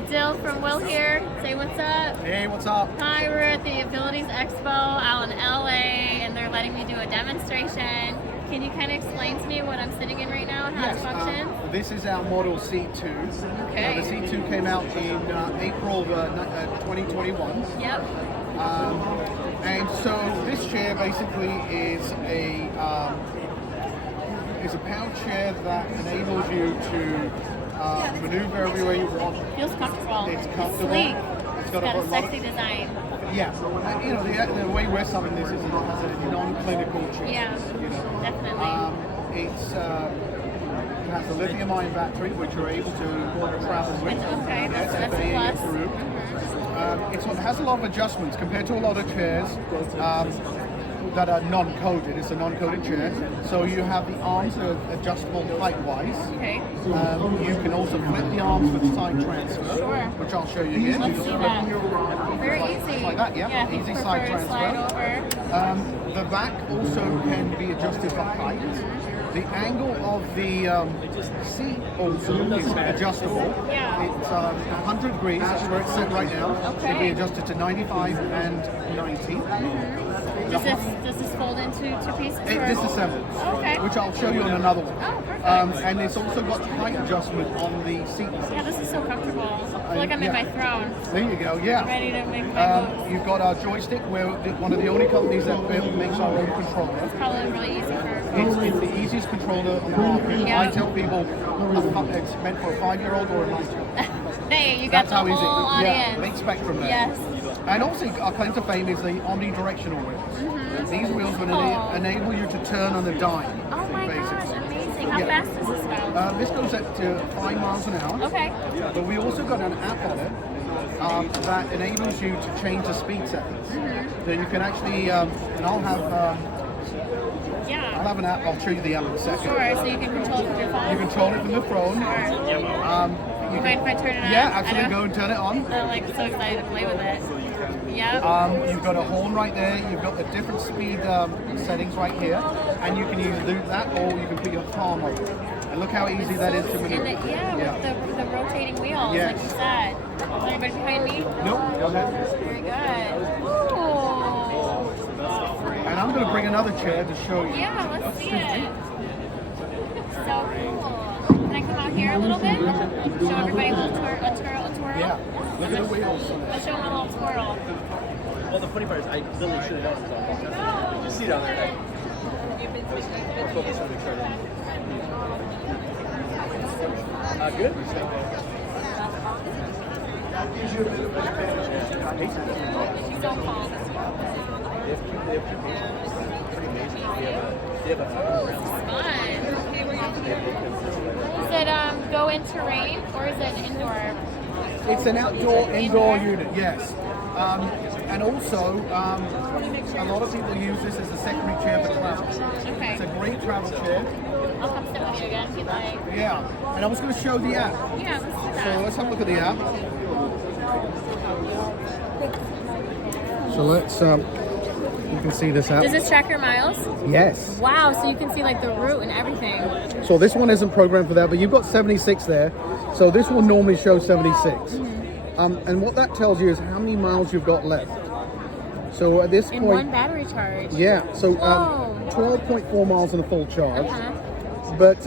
Adil from Will here. Say what's up. Hey, what's up? Hi, we're at the Abilities Expo out in LA, and they're letting me do a demonstration. Can you kind of explain to me what I'm sitting in right now and how it functions? This is our model C2. Okay. The C2 came out in April 2021. Yep. And so this chair basically is a power chair that enables you to maneuver everywhere you want. Feels comfortable. It's comfortable. Sleek. It's got a sexy design. Yeah. You know, the way we're selling this is it has a non-clinical chair. Yeah, you know. definitely. It has a lithium-ion battery, which you're able to travel with. Okay, that's a plus. It has a lot of adjustments compared to a lot of chairs that are non-coded. It's a non-coded chair, so you have the arms are adjustable height-wise. Okay. You can also flip the arms for the side transfer, Sure. which I'll show you here. Let's do that. Very easy. Like that, yeah. If you Easy prefer side to transfer. slide over. The back also can be adjusted for height. The angle of the seat also is adjustable. Yeah. It's 100 degrees, that's where it's set right now. Okay. It can be adjusted to 95 and 90. Does this fold into two pieces? It disassembles, Okay. which I'll show you on another one. Oh, perfect. And it's also got height adjustment on the seat. Yeah, this is so comfortable. I feel like I'm in my throne. There you go, yeah. Ready to make my moves. You've got our joystick. We're one of the only companies that makes our own controller. It's probably really easy for. It's the easiest controller on the market. Yeah. I tell people it's meant for a 5-year-old or a 9-year-old. Hey, you got That's the how easy. whole audience. Yeah, big spectrum there. Yes. And also, our claim to fame is the omnidirectional wheels. These wheels will enable you to turn on a dime. Oh my gosh, amazing. How fast does this go? This goes up to 5 miles an hour. Okay. But we also got an app on it that enables you to change the speed settings. So you can actually, and I'll have an app. I'll show you the app in a second. Sure, so you can control it from your phone? You control it from the phone. Sure. You mind if I turn it on? Yeah, absolutely. Go and turn it on. I'm like so excited to play with it. Yep. You've got a horn right there. You've got the different speed settings right here, and you can either do that or you can put your palm over it. And look how easy that is to maneuver. With the rotating wheels, Yes. like you said. Is anybody behind me? Nope. Go ahead. Very good. Ooh. And I'm going to bring another chair to show you. Yeah, let's see it. So cool. Can I come out here a little bit? Show everybody a little twirl. Yeah. Look at the wheels. Let's show them a little twirl. Well, the funny part is, I literally should have known. You just see down there. More focus on the trigger. Good. She's so calm. Does it go in terrain or is it indoor? It's an indoor unit, yes. And also, a lot of people use this as a secondary chair for travel. Okay. It's a great travel chair. I'll come sit with you again if you'd like. Yeah. And I was going to show the app. Yeah, let's do So that. let's have a look at the app. So let's, you can see this app. Does this track your miles? Yes. Wow, so you can see like the route and everything. So this one isn't programmed for that, but you've got 76 there. So this will normally show 76. And what that tells you is how many miles you've got left. So at this In point, one battery charge. yeah. So 12.4 miles on a full charge. Uh-huh. But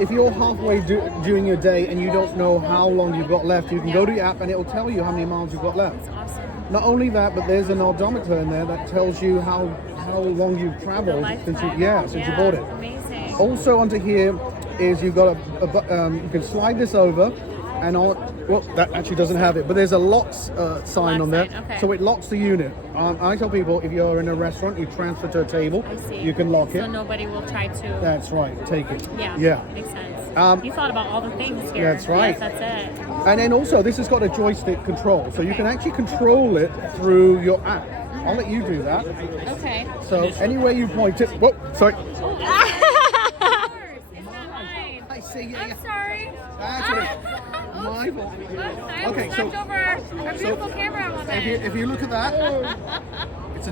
if you're halfway during your day and you don't know how long you've got left, you can go to the app and it will tell you how many miles you've got left. That's awesome. Not only that, but there's an odometer in there that tells you how long you've traveled since you bought it. Amazing. Also under here is you've got you can slide this over, and that actually doesn't have it, but there's a lock sign on there, okay. so it locks the unit. I tell people if you're in a restaurant, you transfer to a table, I see. you can lock it. So nobody will try to. That's right, take it. Yeah. Makes sense. You thought about all the things here. That's right. Yes, that's it. And then also this has got a joystick control, so you can actually control it through your app. I'll let you do that. Okay. So anywhere you point it, whoa, sorry. It's not mine. I see you. I'm sorry. That's right. My fault. I Okay, almost so- knocked over a beautiful camera woman. If you look at that, it's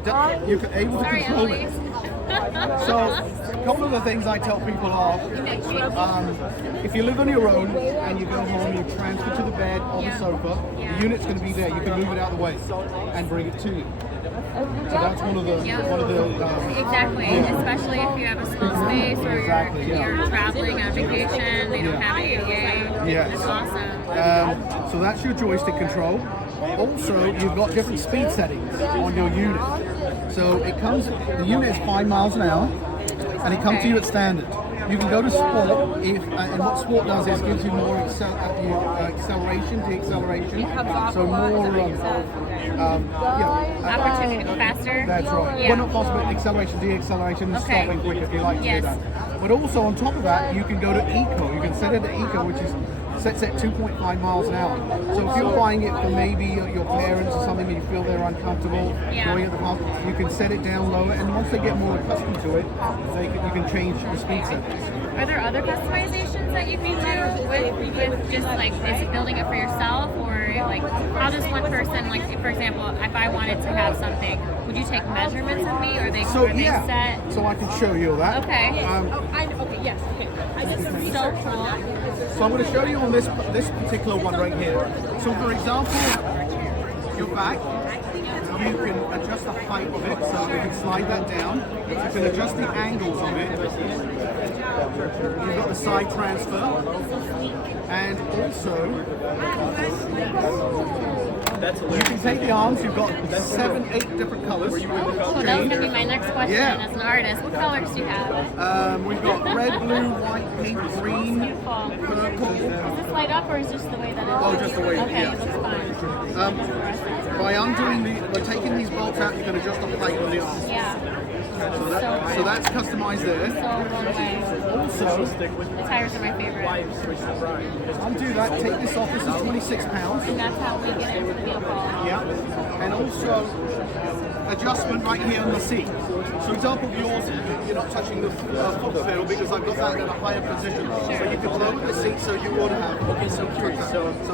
you're able to Sorry, control Emily. it. So, a couple of the things I tell people are, if you live on your own and you go home, you transfer to the bed on the sofa, the unit's going to be there. You can move it out of the way and bring it to you. So that's one of the Exactly, especially if you have a small space or you're traveling on vacation, they don't have ADA. Yes. It's awesome. So that's your joystick control. Also, you've got different speed settings on your unit. So the unit is 5 miles an hour, and it comes to you at standard. You can go to sport, and what sport does is gives you more acceleration, deceleration, so more Opportunity to go faster. That's right. Yeah. Well, not possible, acceleration, deceleration, and stopping quick if you like to do that. But also on top of that, you can go to eco. You can set it to eco, which is sets at 2.5 miles an hour. So if you're buying it for maybe your parents or something and you feel they're uncomfortable going at the park, you can set it down lower, and once they get more accustomed to it, you can change the speed settings. Are there other customizations that you can do with just like, is it building it for yourself, or like how does one person, like for example, if I wanted to have something, would you take measurements of me, or are they set? So I can show you that. Okay. Yes. This is so cool. So I'm going to show you on this particular one right here. So for example, your back, you can adjust the height of it, so you can slide that down. You can adjust the angles of it. You've got the side transfer, and also you can take the arms. You've got 7, 8 different colors. So that was going to be my next question as an artist. What colors do you have? We've got red, blue, white, pink, green, purple. Does this light up, or is this the way that it is? Oh, just the way. Okay, Yeah. it looks fine. By taking these bolts out, you can adjust the height on the arms. Yeah. So that's customized there. So blown away. Also, The tires are my favorite. undo that, take this off. This is £26. And that's how we get into the vehicle. Yeah. And also, adjustment right here on the seat. So example of yours, you're not touching the foot pedal because I've got that at a higher position. So you can lower the seat so you would have. Okay, so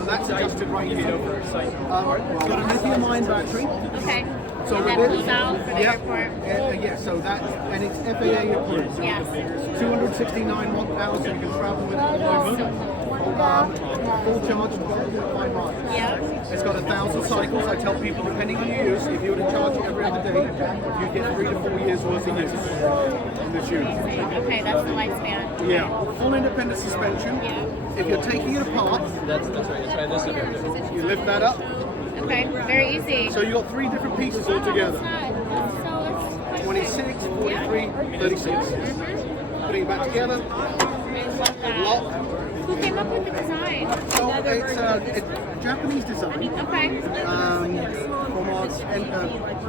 that's adjusted right here. It's got a lithium-ion battery. Okay. So and that pulls out for the airport. Yeah, so that, and it's FAA approved. Yes. 269 watt-hours, so you can travel with it all over. Full charge, 12.5 miles. Yeah. It's got 1,000 cycles. I tell people, depending on your use, if you were to charge it every other day, you'd get 3 to 4 years worth of use in this unit. Okay, that's the lifespan. Yeah. Full independent suspension. Yeah. If you're taking it apart, That's right. you lift that up. Okay, very easy. So you got 3 different pieces all together. That's 26, 43, 36. Putting it back together. Lock. Who came up with the design? So it's a Japanese design Okay. from our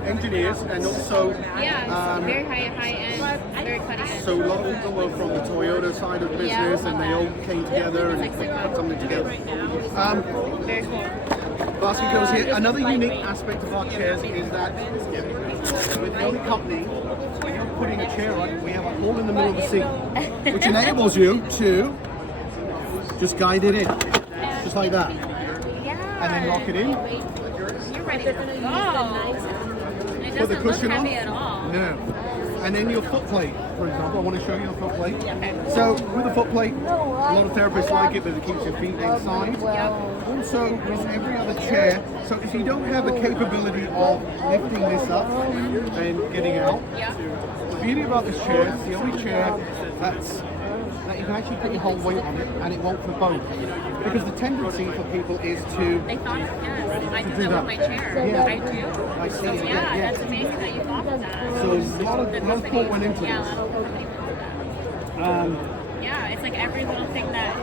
engineers, and also Very high end, very cutting edge. so a lot of people were from the Toyota side of the business, and they all came together and put something together. Very cool. Basket goes here. Another unique aspect of our chairs is that with the only company, when you're putting a chair on, we have a hole in the middle of the seat, which enables you to just guide it in, just like that, Yeah. and then lock it in. You're ready to go. And it Put the doesn't look cushion on. heavy at all. No. And then your foot plate, for example. I want to show you the foot plate. Okay. So with the foot plate, a lot of therapists like it, but it keeps your feet inside. Also, with every other chair, so if you don't have the capability of lifting this up and getting out, Yeah. the beauty about this chair, it's the only chair that you can actually put your whole weight on it and it won't forebode. Because the tendency for people is to They thought, yes, I do do that that. with my chair. Yeah. I do. I see it. Yeah, Yeah. that's amazing that you thought of that. So a lot of thought went into Yeah, this. a lot of company thought of that. Yeah, it's like every little thing that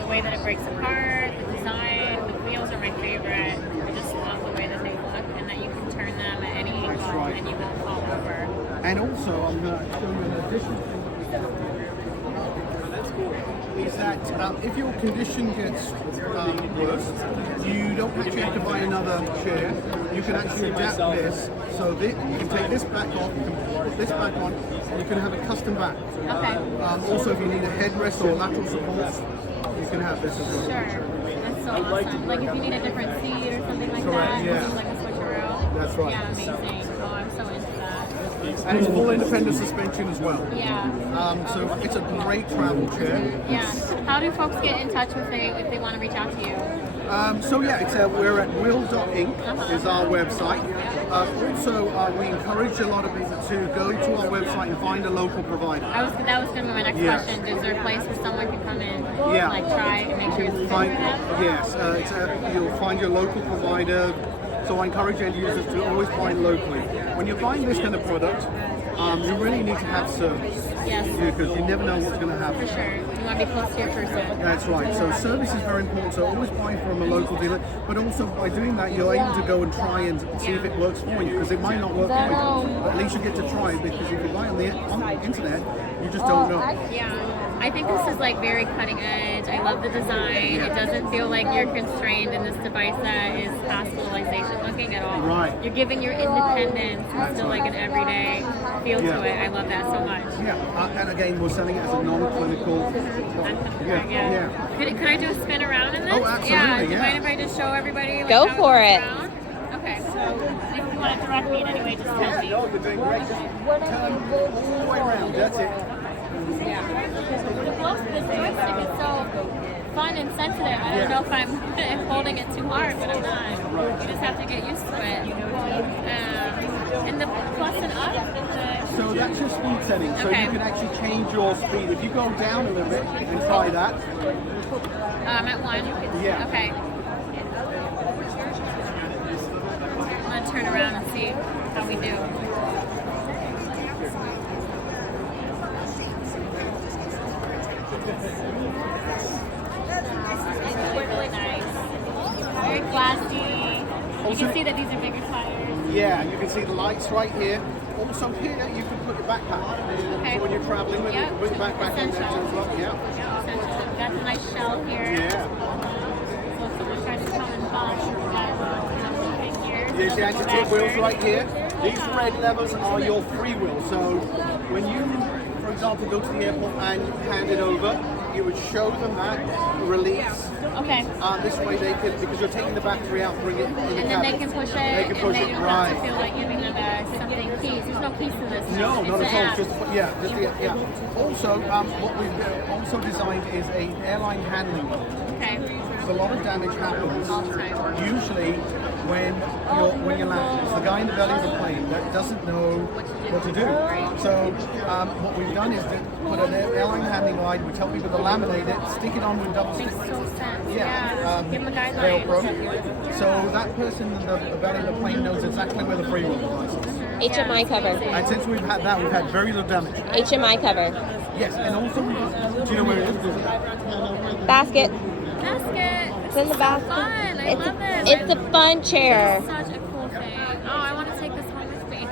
the way that it breaks apart, the design, the wheels are my favorite. I just love the way that they look and that you can turn them at any angle right. and you won't fall over. And also, I'm going to show you an additional thing is that if your condition gets worse, you don't actually have to buy another chair. You can actually adapt this. So you can take this back off, you can put this back on, and you can have a custom back. Okay. Also, if you need a headrest or lateral supports, you can have this as well. Sure. That's so awesome. Like if you need a different seat or something like Correct, that, yeah. this is like a switcheroo. That's right. Yeah, amazing. Oh, I'm so into that. and it's full independent suspension as well. Yeah. So it's a great travel chair. Yeah. How do folks get in touch if they want to reach out to you? So yeah, we're at will.inc is our website. Also, we encourage a lot of people to go to our website and find a local provider. That was going to be my next question. Is there a place where someone can come in, like try and make sure it's good for them? Yes, you'll find your local provider. So I encourage end users to always buy locally. When you're buying this kind of product, you really need to have service. Yes. Because you never know what's going to happen. For sure. You want to be close to your person. That's right. So service is very important. So always buy from a local dealer. But also by doing that, you're able to go and try and see if it works for you. Because it might not work for you. But at least you get to try it. Because if you buy on the internet, you just don't know. Yeah. I think this is like very cutting edge. I love the design. Yeah. It doesn't feel like you're constrained in this device that is past civilization looking at all. Right. You're giving your independence and still like an everyday feel to it. I love that so much. Yeah, and again, we're selling it as a non-clinical. Yeah. Could I do a spin around in this? Oh, absolutely, Yeah. Do you mind if I just show everybody? Like, Go how for goes it. around? Okay. So if you want to direct me in any way, just tell me. No, you're doing great. Just turn all the way around. That's it. Yeah. This joystick is so fun and sensitive. I don't know if I'm holding it too hard, but I'm not. You just have to get used to it. And the plus and up. So that's your speed setting. So Okay. you can actually change your speed. If you go down a little bit and try that. I'm at 1. Yeah. Okay. I'm gonna turn around and see how we do. Really nice. Very classy. You can see that these are bigger tires. Yeah, you can see the lights right here. Also here, you can put your backpack. Okay. So when you're traveling with Yep. your backpack in there Essential. as well. Yeah. Essential. Got a nice shell here. Yeah. So if someone tries to come and bump, we've got something here. There's the anti-tip wheels right here. These red levers are your free wheel. So when you, for example, go to the airport and hand it over, you would show them that, release. Okay. This way they can, because you're taking the battery out, bring it in the And then they can push it, They can push and it, they don't right. have to feel like giving them something keys. There's no keys to this. No, It's not an at all. app. Yeah. Also, what we've also designed is a airline handling mode. Okay. Because a lot of damage happens All the time. usually when you're landing. It's the guy in the belly of the plane that doesn't know what to do. So what we've done is to put an airline handling guide. We tell people to laminate it, stick it on with double stick. Makes so sense. Yeah, Give them a guideline. Velcro. So that person in the belly of the plane knows exactly where the free wheel device is. HMI cover. And since we've had that, we've had very little damage. HMI cover. Yes, and also, do you know where it is? Basket. Basket. It's in the basket. Fun. I It's love this. it's a fun chair. Such a cool thing. Oh, I want to take this home with me.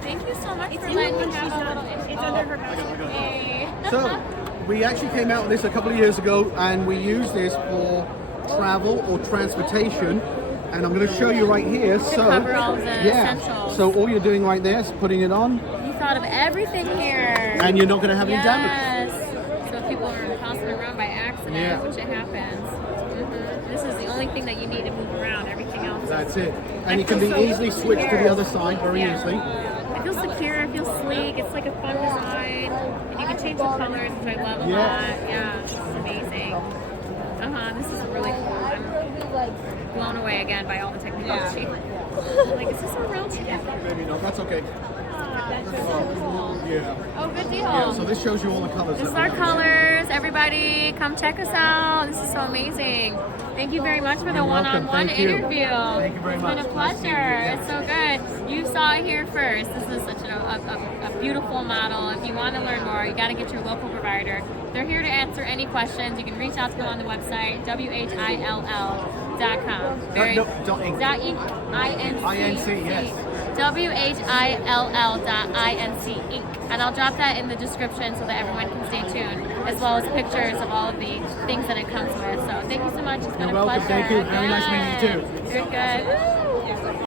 Thank you so much for letting me have a little info. It's under her basket. So, we actually came out with this a couple of years ago, and we use this for travel or transportation. And I'm going to show you right here. To cover all of the essentials. So all you're doing right there is putting it on, You thought of everything here. and you're not going to have any damage. Yes. So if people are tossing around by accident, Yeah. which it happens, this is the only thing that you need to move around. Everything else. That's it. I And you can be feel so easily switched to the secure. other side very Yeah. easily. It feels secure. It feels sleek. It's like a fun design, and you can change the colors, which I love a Yeah. lot. Yeah, it's amazing. This is really cool. I'm blown away again by all the technology. Like, is this a real chair? Maybe not. That's okay. That's so cool. Yeah. Oh, good deal. Yeah. So this shows you all the colors. This is that our we have. colors. Everybody, come check us out. This is so amazing. Thank you very much for the You're welcome. one-on-one Thank you. interview. Thank you very It's much. been a Nice meeting you. pleasure. It's so good. You saw it here first. This is such a beautiful model. If you want to learn more, you got to get your local provider. They're here to answer any questions. You can reach out to them on the website, WHILL.com. No, .inc. .inc. INC, yes. WHILL.INC Inc. And I'll drop that in the description so that everyone can stay tuned, as well as pictures of all of the things that it comes with. So thank you so much. It's been You're a welcome. pleasure. Thank you. Very nice meeting you too. You're good.